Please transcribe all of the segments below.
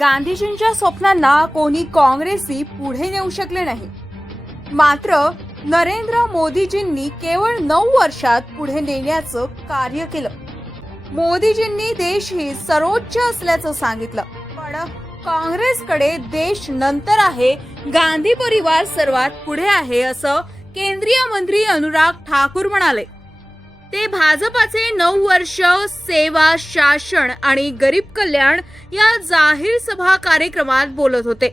गांधीजींच्या स्वप्नांना कोणी काँग्रेसी पुढे नेऊ शकले नाही. मात्र नरेंद्र मोदीजींनी केवळ 9 वर्षात पुढे नेण्याचं कार्य केलं. मोदीजींनी देशहित सर्वोच्च असल्याचं सांगितलं. पण काँग्रेसकडे देश नंतर आहे, गांधी परिवार सर्वात पुढे आहे असं केंद्रीय मंत्री अनुराग ठाकूर म्हणाले. ते भाजपाचे 9 वर्ष सेवा, शासन आणि गरीब कल्याण या जाहीर सभा कार्यक्रमात बोलत होते.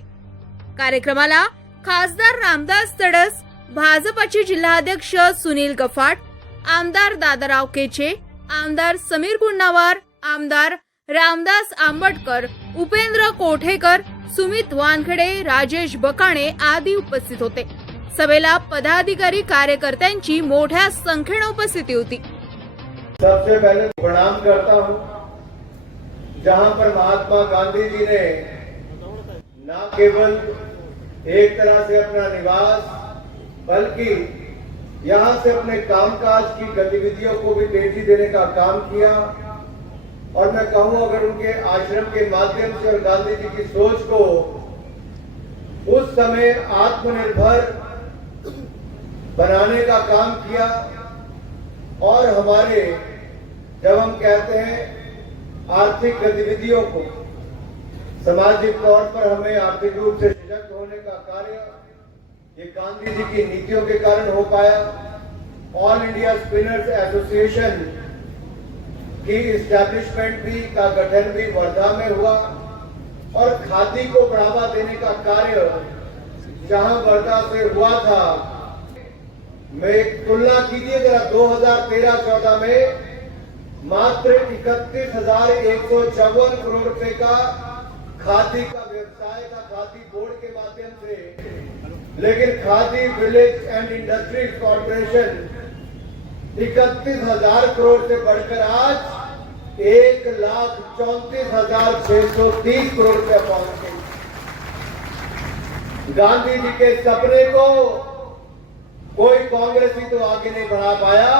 कार्यक्रमाला खासदार रामदास तडस, भाजपाचे जिल्हाध्यक्ष सुनील गफाट, आमदार दादाराव केचे, आमदार समीर गुंडावार, आमदार रामदास आंबटकर, उपेंद्र कोठेकर, सुमित वानखेडे, राजेश बकाणे आदी उपस्थित होते. सभेला पदाधिकारी कार्यकर्त्यांची मोठ्या संख्येने उपस्थिती होती. सबसे पहले प्रणाम करता हूं, जहां पर महात्मा गांधी जी ने न केवल एक तरह से अपना निवास बल्कि यहां से अपने कामकाज की गतिविधियों को भी तेजी देने का काम किया. और मैं कहूं, अगर उनके आश्रम के माध्यम से और गांधी जी की सोच को उस समय आत्मनिर्भर बनाने का काम किया. और हमारे, जब हम कहते हैं आर्थिक गतिविधियों को, सामाजिक तौर पर हमें आर्थिक रूप से सशक्त होने का कार्य ये गांधी जी की नीतियों के कारण हो पाया. ऑल इंडिया स्पिनर्स एसोसिएशन की इस्टेब्लिशमेंट भी का गठन भी वर्धा में हुआ. और खादी को बढ़ावा देने का कार्य जहां वर्धा से हुआ था, मैं तुलना कीजिए जरा, 2013-14 में मात्र 31,154 करोड़ रुपए का खादी का व्यवसाय था, खादी बोर्ड के माध्यम से. लेकिन khadi village and industries corporation 31,000 crore से बढ़कर आज 1,34,630 करोड़ रुपए पहुंच गई. गांधी जी के सपने को कोई कांग्रेसी तो आगे नहीं बढ़ा पाया,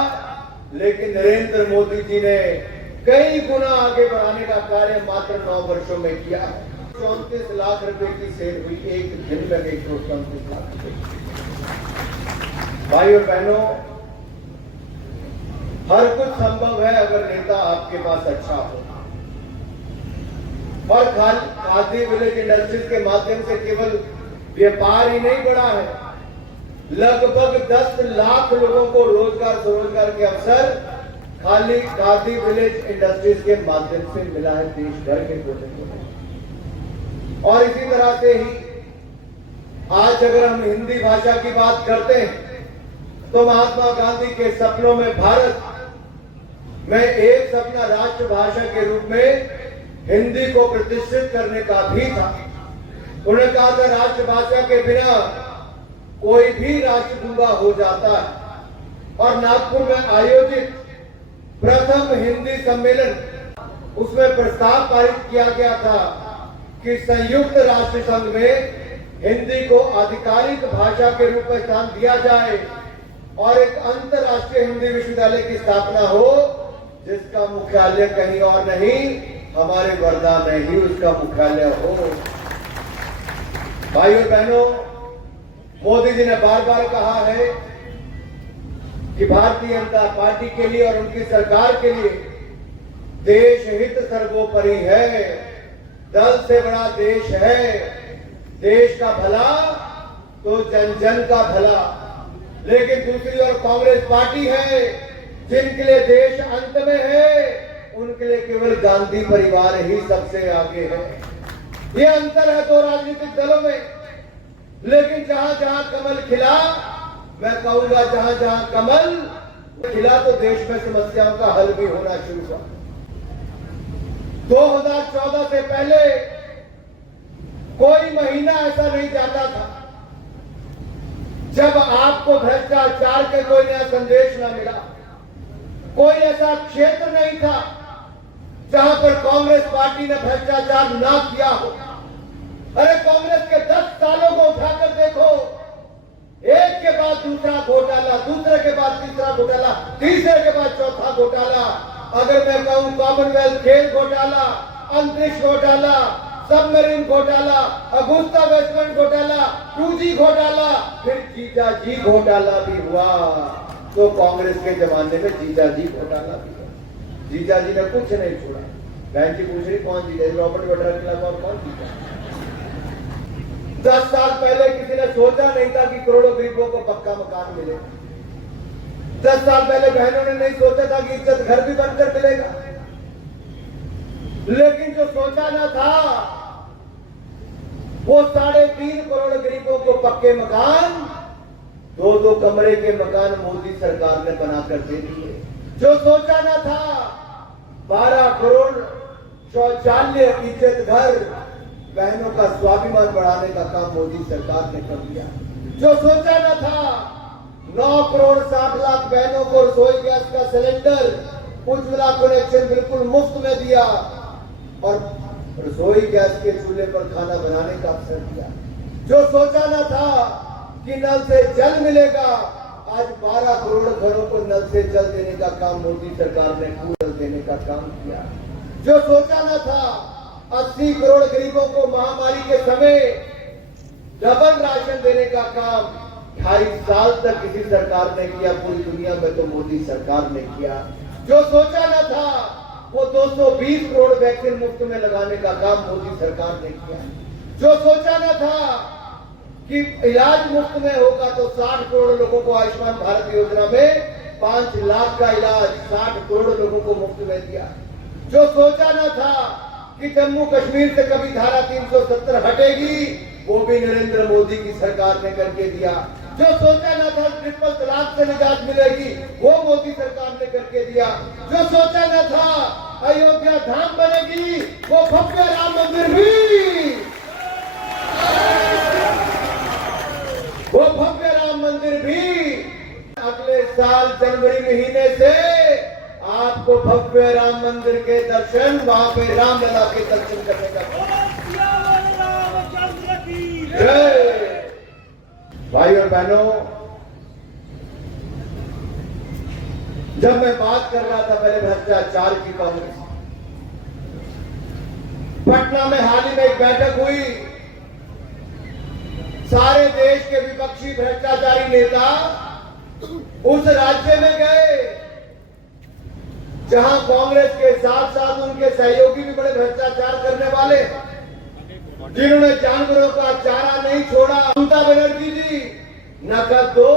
लेकिन नरेंद्र मोदी जी ने कई गुना आगे बढ़ाने का कार्य मात्र 9 वर्षों में किया. 34 लाख रुपए की सेल हुई एक दिन में, 134 लाख रुपए. भाई और बहनों, हर कुछ संभव है अगर नेता आपके पास अच्छा हो. और खादी विलेज इंडस्ट्रीज के माध्यम से केवल व्यापार ही नहीं बढ़ा है, लगभग 10 लाख लोगों को रोजगार स्वरोजगार के अवसर खाली खादी विलेज इंडस्ट्रीज के माध्यम से मिला है देश भर के कोने. और इसी तरह से ही आज अगर हम हिंदी भाषा की बात करते हैं तो महात्मा गांधी के सपनों में भारत में एक सपना राष्ट्रभाषा के रूप में हिंदी को प्रतिष्ठित करने का भी था. उन्होंने कहा था, राष्ट्रभाषा के बिना कोई भी राष्ट्रगुंगा हो जाता है. और नागपुर में आयोजित प्रथम हिंदी सम्मेलन, उसमें प्रस्ताव पारित किया गया था कि संयुक्त राष्ट्र संघ में हिंदी को आधिकारिक भाषा के रूप में स्थान दिया जाए और एक अंतर्राष्ट्रीय हिंदी विश्वविद्यालय की स्थापना हो, जिसका मुख्यालय कहीं और नहीं, हमारे वर्धा में ही उसका मुख्यालय हो. भाइयों बहनों, मोदी जी ने बार बार कहा है कि भारतीय जनता पार्टी के लिए और उनकी सरकार के लिए देश हित सर्वोपरि है. दल से बड़ा देश है. देश का भला तो जन जन का भला. लेकिन दूसरी ओर कांग्रेस पार्टी है, जिनके लिए देश अंत में है, उनके लिए केवल गांधी परिवार ही सबसे आगे है. ये अंतर है दो राजनीतिक दलों में. लेकिन जहां जहां कमल खिला, मैं कहूंगा जहां जहां कमल खिला तो देश में समस्याओं का हल भी होना शुरू हुआ. 2014 से पहले कोई महीना ऐसा नहीं जाता था जब आपको भ्रष्टाचार के कोई नया संदेश न मिला. कोई ऐसा क्षेत्र नहीं था जहां पर कांग्रेस पार्टी ने भ्रष्टाचार ना किया हो. अरे कांग्रेस के 10 सालों को उठाकर देखो, एक के बाद दूसरा घोटाला, दूसरे के बाद तीसरा घोटाला, तीसरे के बाद चौथा घोटाला. अगर मैं कहूं कॉमनवेल्थ खेल घोटाला, अंतरिक्ष घोटाला, सबमरीन घोटाला, अगुस्ता वेस्टलैंड घोटाला, 2G घोटाला, फिर जीजा जी घोटाला भी हुआ। तो कांग्रेस के जमाने में जीजा जी घोटाला भी हुआ। जीजा जी ने कुछ नहीं छोड़ा। बहन जी पूछ रही कौन जीता, रॉबर्ट वड्रा के खिलाफ और कौन जीता? 10 साल पहले किसी ने सोचा नहीं था कि करोड़ों गरीबों को पक्का मकान मिले। 10 साल पहले बहनों ने नहीं सोचा था कि इज्जत घर भी बनकर मिलेगा। लेकिन जो सोचा ना था वो 3.5 करोड़ गरीबों को पक्के मकान, 2-2 कमरे के मकान मोदी सरकार ने बनाकर दे दिए। जो सोचा ना था 12 करोड़ शौचालय, इज्जत घर, बहनों का स्वाभिमान बढ़ाने का काम मोदी सरकार ने कर दिया। जो सोचा ना था 9 करोड़ 60 लाख बहनों को रसोई गैस का सिलेंडर, उज्ज्वला कनेक्शन बिल्कुल मुफ्त में दिया और रसोई गैस के चूल्हे पर खाना बनाने का अवसर दिया। जो सोचा ना था कि नल से जल मिलेगा, आज 12 करोड़ घरों को नल से जल देने का काम मोदी सरकार ने कूलर देने का काम किया। जो सोचा ना था 80 करोड़ गरीबों को महामारी के समय डबल राशन देने का काम 2.5 साल तक किसी सरकार ने किया, पूरी दुनिया में तो मोदी सरकार ने किया। जो सोचा ना था वो 220 करोड़ वैक्सीन मुफ्त में लगाने का काम मोदी सरकार ने किया। जो सोचा ना था कि इलाज मुफ्त में होगा तो 60 करोड़ लोगों को आयुष्मान भारत योजना में 5 लाख का इलाज 60 करोड़ लोगों को मुफ्त में दिया। जो सोचा ना था कि जम्मू कश्मीर से कभी धारा 370 हटेगी, वो भी नरेंद्र मोदी की सरकार ने करके दिया। जो सोचा ना था ट्रिपल तलाक से निजात मिलेगी, वो मोदी सरकार ने करके दिया। जो सोचा ना था अयोध्या धाम बनेगी, वो भव्य राम मंदिर भी, वो भव्य राम मंदिर भी अगले साल जनवरी महीने से आपको भव्य राम मंदिर के दर्शन, वहां पे रामलला के दर्शन करने का। भाई और बहनों, जब मैं बात कर रहा था पहले भ्रष्टाचार की, कांग्रेस पटना में हाल ही में एक बैठक हुई, सारे देश के विपक्षी भ्रष्टाचारी नेता उस राज्य में गए जहां कांग्रेस के साथ साथ उनके सहयोगी भी बड़े भ्रष्टाचार करने वाले, जिन्होंने जानवरों का चारा नहीं छोड़ा। ममता बनर्जी जी, नकद दो,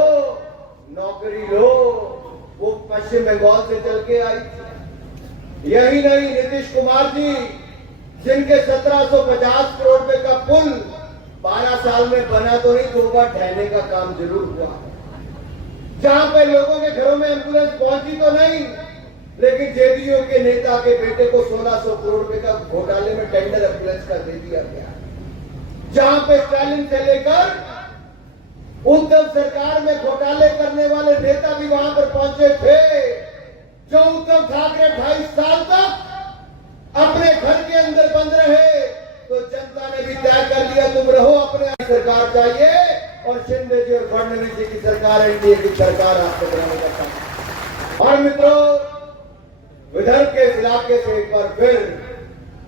नौकरी लो, वो पश्चिम बंगाल से चल के आई थी। यही नहीं, नीतीश कुमार जी, जिनके 1750 करोड़ रुपए का पुल 12 साल में बना तो नहीं, 2 बार ढहने का काम जरूर हुआ। जहां पे लोगों के घरों में एम्बुलेंस पहुंची तो नहीं, लेकिन जेडीयू के नेता के बेटे को 1600 करोड़ रुपए का घोटाले में टेंडर एम्बुलेंस का दे दिया गया। जहां पे स्टालिन से लेकर उद्धव सरकार में घोटाले करने वाले नेता भी वहां पर पहुंचे थे। जो उद्धव ठाकरे 2.5 साल तक अपने घर के अंदर बंद रहे, तो जनता ने भी तय कर लिया तुम रहो, अपने सरकार चाहिए, और शिंदे जी और फडणवीस जी की सरकार, एनडीए की सरकार आपको बनाने का काम। और मित्रों, विदर्भ के इस इलाके से एक बार फिर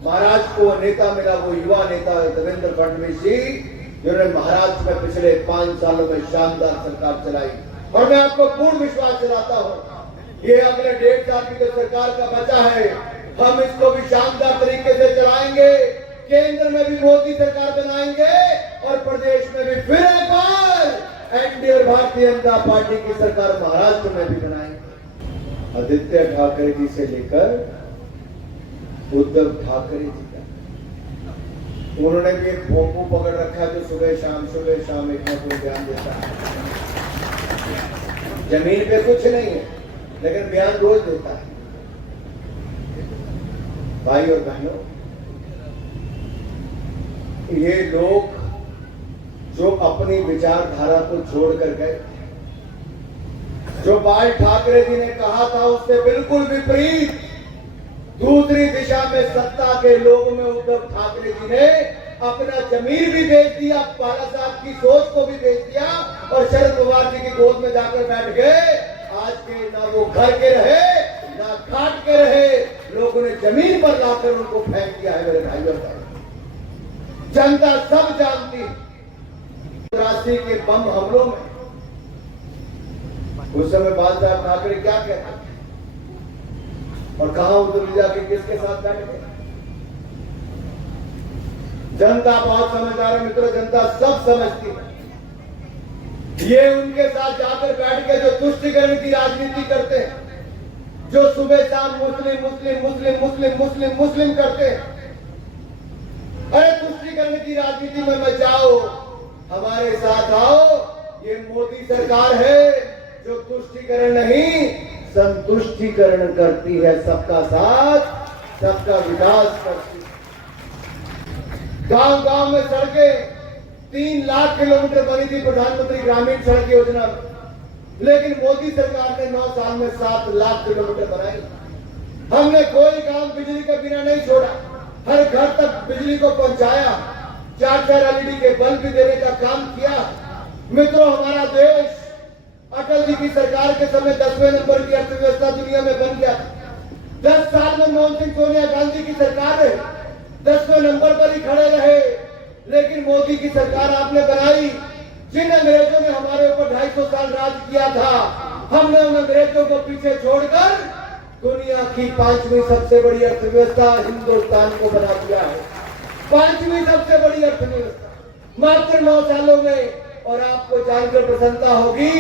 महाराष्ट्र को नेता मिला, वो युवा नेता देवेंद्र फडणवीस जी, जिन्होंने महाराष्ट्र में पिछले 5 सालों में शानदार सरकार चलाई। और मैं आपको पूर्ण विश्वास दिलाता हूं, ये अगले 1.5 साल की जो सरकार का बचा है, हम इसको भी शानदार तरीके से चलाएंगे। केंद्र में भी मोदी सरकार बनाएंगे और प्रदेश में भी फिर एक बार एनडीए और भारतीय जनता पार्टी की सरकार महाराष्ट्र में भी बनाएंगे। आदित्य ठाकरे जी से लेकर उद्धव ठाकरे जी तक, उन्होंने भी एक भोंपू पकड़ रखा है जो सुबह शाम एक न कोई बयान देता है। जमीन पे कुछ नहीं है, लेकिन बयान रोज देता है। भाई और बहनों, ये लोग जो अपनी विचारधारा को छोड़कर गए, जो बाल ठाकरे जी ने कहा था उससे बिल्कुल विपरीत दूसरी दिशा में सत्ता के लोगों में उद्धव ठाकरे जी ने अपना जमीन भी बेच दिया, बाला साहब की सोच को भी बेच दिया और शरद पवार जी की गोद में जाकर बैठ गए। आज के ना वो घर के रहे ना घाट के रहे, लोगों ने जमीन पर लाकर उनको फेंक दिया है। मेरे भाइयों, जनता सब जानती है। राशि के बम हमलों में उस समय बाल साहब ठाकरे क्या कहते थे और कहां उधर जाके किसके साथ बैठ गए। जनता बहुत समझदार है मित्रों, जनता सब समझती है। ये उनके साथ जाकर बैठ के जो तुष्टिकरण की राजनीति करते हैं, जो सुबह शाम मुस्लिम मुस्लिम मुस्लिम मुस्लिम मुस्लिम मुस्लिम करते हैं, अरे तुष्टिकरण की राजनीति में मत जाओ, हमारे साथ आओ। ये मोदी सरकार है जो तुष्टिकरण नहीं संतुष्टिकरण करती है, सबका साथ सबका विकास करती है। गांव गांव में सड़कें 3 लाख किलोमीटर बनी थी प्रधानमंत्री ग्रामीण सड़क योजना में, लेकिन मोदी सरकार ने 9 साल में 7 लाख किलोमीटर बनाई। हमने कोई काम बिजली के बिना नहीं छोड़ा, हर घर तक बिजली को पहुंचाया, 4-4 एलईडी के बल्ब भी देने का काम किया। मित्रों, हमारा देश अटल जी की सरकार के समय 10वें नंबर की अर्थव्यवस्था दुनिया में बन गया। 10 साल में मनमोहन सिंह, सोनिया गांधी की सरकार रहे, 10वें नंबर पर ही खड़े रहे। लेकिन मोदी की सरकार आपने बनाई। जिन अंग्रेजों ने हमारे ऊपर 250 साल राज किया था, हमने उन अंग्रेजों को पीछे छोड़कर दुनिया की 5वीं सबसे बड़ी अर्थव्यवस्था हिंदुस्तान को बना दिया है। 5वीं सबसे बड़ी अर्थव्यवस्था मात्र 9 सालों में। और आपको जानकर प्रसन्नता होगी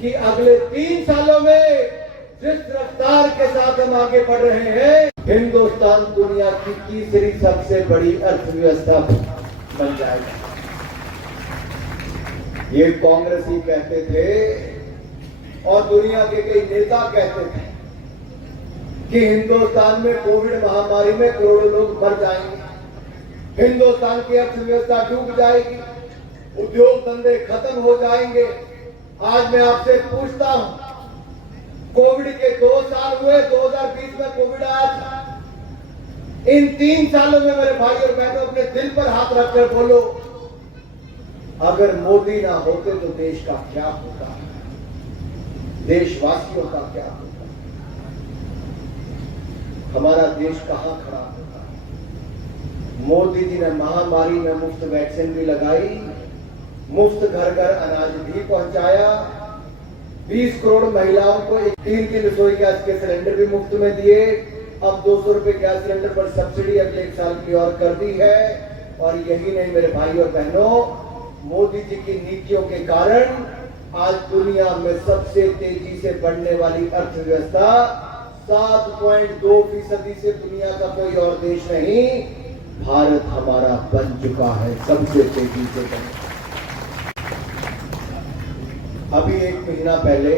कि अगले 3 सालों में जिस रफ्तार के साथ हम आगे बढ़ रहे हैं, हिंदुस्तान दुनिया की तीसरी सबसे बड़ी अर्थव्यवस्था बन जाएगा। ये कांग्रेस ही कहते थे और दुनिया के कई नेता कहते थे कि हिंदुस्तान में कोविड महामारी में करोड़ों लोग मर जाएंगे, हिंदुस्तान की अर्थव्यवस्था डूब जाएगी, उद्योग धंधे खत्म हो जाएंगे। आज मैं आपसे पूछता हूं, कोविड के 2 साल हुए, 2020 में कोविड आया था। इन 3 सालों में मेरे भाई और बहनों अपने दिल पर हाथ रखकर बोलो, अगर मोदी ना होते तो देश का क्या होता, देशवासियों का क्या होता, हमारा देश कहां खड़ा होता। मोदी जी ने महामारी में मुफ्त वैक्सीन भी लगाई, मुफ्त घर घर अनाज भी पहुंचाया, 20 करोड़ महिलाओं को 3 की रसोई गैस के सिलेंडर भी मुफ्त में दिए। अब 200 रुपए गैस सिलेंडर पर सब्सिडी अगले 1 साल की और कर दी है। और यही नहीं मेरे भाई और बहनों, मोदी जी की नीतियों के कारण आज दुनिया में सबसे तेजी से बढ़ने वाली अर्थव्यवस्था 7.2% से दुनिया का कोई और देश नहीं, भारत हमारा बन चुका है सबसे तेजी से बढ़ने। अभी 1 महीना पहले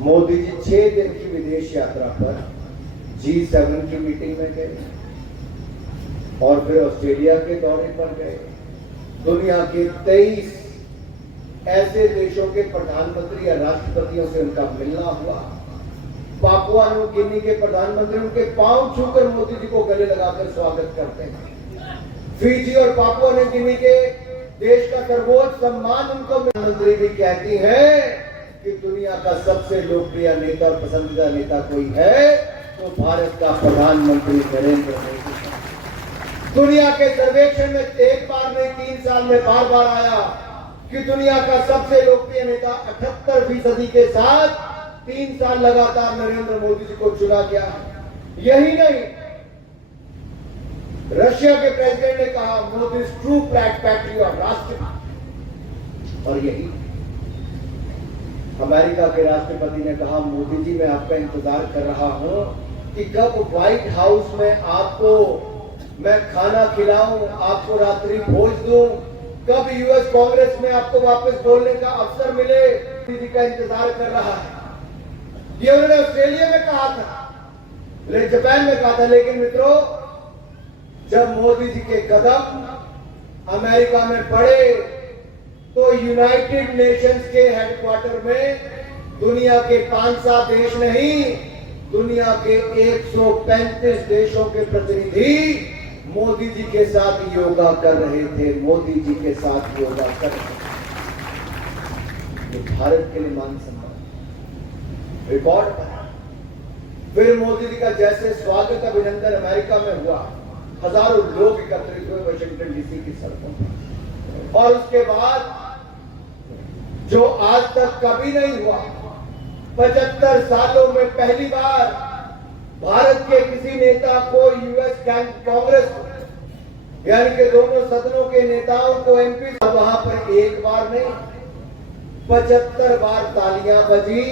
मोदी जी 6 दिन की विदेश यात्रा पर G7 की मीटिंग में गए और फिर ऑस्ट्रेलिया के दौरे पर गए। दुनिया के 23 ऐसे देशों के प्रधानमंत्री या राष्ट्रपतियों से उनका मिलना हुआ। पापुआ न्यू गिनी के प्रधानमंत्री उनके पांव छूकर मोदी जी को गले लगाकर स्वागत करते हैं। फिजी और पापुआ न्यू गिनी के देश का सर्वोच्च सम्मान उनको प्रधानमंत्री भी कहती है कि दुनिया का सबसे लोकप्रिय नेता और पसंदीदा नेता कोई है तो भारत का प्रधानमंत्री नरेंद्र मोदी। दुनिया के सर्वेक्षण में 1 बार नहीं 3 साल में बार आया कि दुनिया का सबसे लोकप्रिय नेता 78% के साथ 3 साल लगातार नरेंद्र मोदी जी को चुना गया। यही नहीं, रशिया के प्रेसिडेंट ने कहा मोदी इज ट्रू पैट्रियट, राष्ट्रपति। और यही अमेरिका के राष्ट्रपति ने कहा मोदी जी मैं आपका इंतजार कर रहा हूं कि कब व्हाइट हाउस में आपको मैं खाना खिलाऊं, आपको रात्रि भोज दूं, कब यूएस कांग्रेस में आपको वापस बोलने का अवसर मिले, मोदी जी का इंतजार कर रहा है। ये उन्होंने ऑस्ट्रेलिया में कहा था, जापान में कहा था। लेकिन मित्रों, जब मोदी जी के कदम अमेरिका में पड़े तो यूनाइटेड नेशंस के हेडक्वार्टर में दुनिया के 5-7 देश नहीं, दुनिया के 135 देशों के प्रतिनिधि मोदी जी के साथ योगा कर रहे थे, मोदी जी के साथ योगा कर रहे थे। ये भारत के लिए मान सम्मान रिकॉर्ड बना। फिर मोदी जी का जैसे स्वागत अभिनंदन अमेरिका में हुआ, हजारों लोग एकत्रित हुए वाशिंगटन डीसी की सड़कों पर। और उसके बाद जो आज तक कभी नहीं हुआ, 75 सालों में पहली बार भारत के किसी नेता को यूएस कांग्रेस यानी कि दोनों सदनों के नेताओं को एमपी वहां पर एक बार नहीं 75 बार तालियां बजी।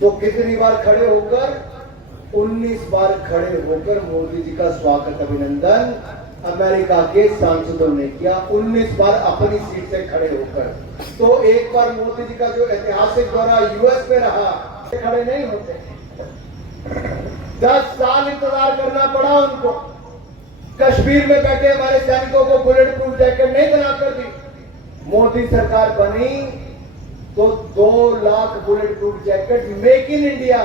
तो कितनी बार खड़े होकर? 19 बार खड़े होकर मोदी जी का स्वागत अभिनंदन अमेरिका के सांसदों ने किया, 19 बार अपनी सीट से खड़े होकर। तो एक बार मोदी जी का जो ऐतिहासिक दौरा यूएस में रहा, खड़े नहीं होते। 10 साल इंतजार करना पड़ा उनको। कश्मीर में बैठे हमारे सैनिकों को बुलेट प्रूफ जैकेट नहीं बनाकर दी। मोदी सरकार बनी तो 2 lakh bullet proof jacket make in India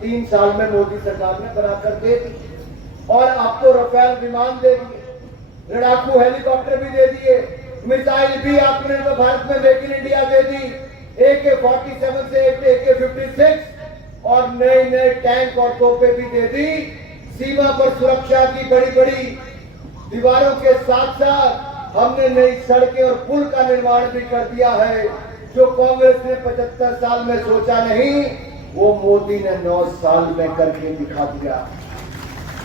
3 साल में मोदी सरकार ने बनाकर दे दी। और अब तो रफेल विमान दे दिए, लड़ाकू हेलीकॉप्टर भी दे दिए, मिसाइल भी आपने तो भारत में make in India they the, AK-47 से AK-56 और नए नए टैंक और तोपें भी दे दी। सीमा पर सुरक्षा की बड़ी बड़ी दीवारों के साथ साथ हमने नई सड़कें और पुल का निर्माण भी कर दिया है। जो कांग्रेस ने 75 साल में सोचा नहीं, वो मोदी ने 9 साल में करके दिखा दिया।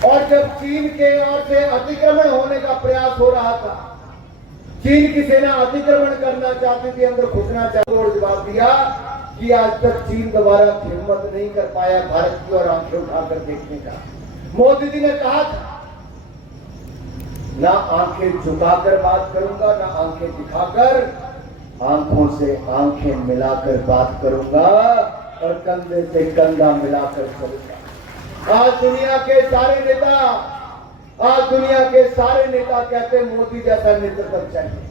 और जब चीन के ओर से अतिक्रमण होने का प्रयास हो रहा था, चीन की सेना अतिक्रमण करना चाहती थी, अंदर घुसना चाहती, और जवाब दिया कि आज तक चीन दोबारा हिम्मत नहीं कर पाया भारत की ओर आंखें उठाकर देखने का। मोदी जी ने कहा था, ना आंखें झुकाकर बात करूंगा, ना आंखें दिखाकर, आंखों से आंखें मिलाकर बात करूंगा और कंधे से कंधा मिलाकर चलूंगा। आज दुनिया के सारे नेता कहते हैं मोदी जैसा नेतृत्व चाहिए।